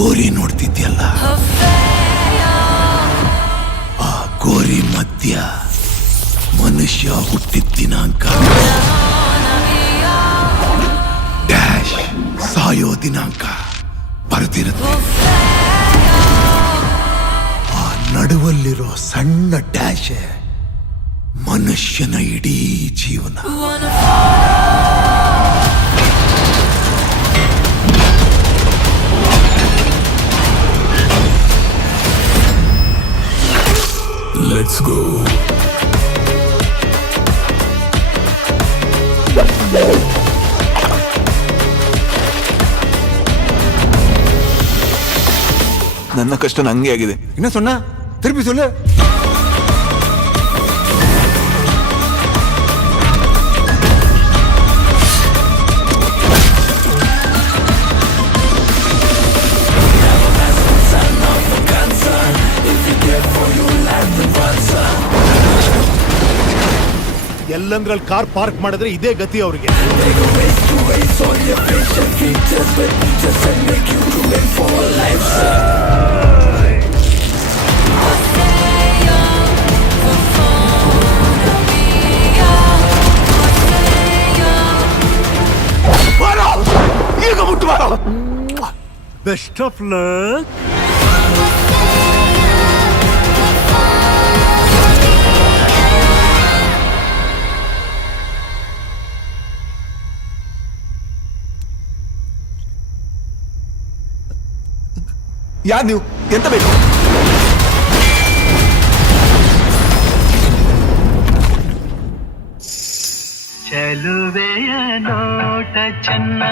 ಗೋರಿ ನೋಡ್ತಿದ್ಯಲ್ಲ, ಆ ಗೋರಿ ಮಧ್ಯ ಮನುಷ್ಯ ಹುಟ್ಟಿದ ದಿನಾಂಕ ಡ್ಯಾಶ್ ಸಾಯೋ ದಿನಾಂಕ ಬರೆದಿರುತ್ತೆ. ಆ ನಡುವಲ್ಲಿರೋ ಸಣ್ಣ ಡ್ಯಾಶ್ ಮನುಷ್ಯನ ಇಡೀ ಜೀವನ. Let's go. ನನ್ನ ಕಷ್ಟ ನಂಗೆ ಆಗಿದೆ. ಇನ್ನ ಸೊನ್ನ ತಿರುಪಿ ಸೊಲ್ಲ. ಎಲ್ಲಂದ್ರಲ್ಲಿ ಕಾರ್ ಪಾರ್ಕ್ ಮಾಡಿದ್ರೆ ಇದೇ ಗತಿ ಅವ್ರಿಗೆ. ಈಗ ಮುಟ್ಟು ಬಾರೋ. Best of luck. ಯಾರು ನೀವು? ಎಂತ ಬೇಕು? ಚೆಲುವೆಯ ನೋಟ ಚೆನ್ನ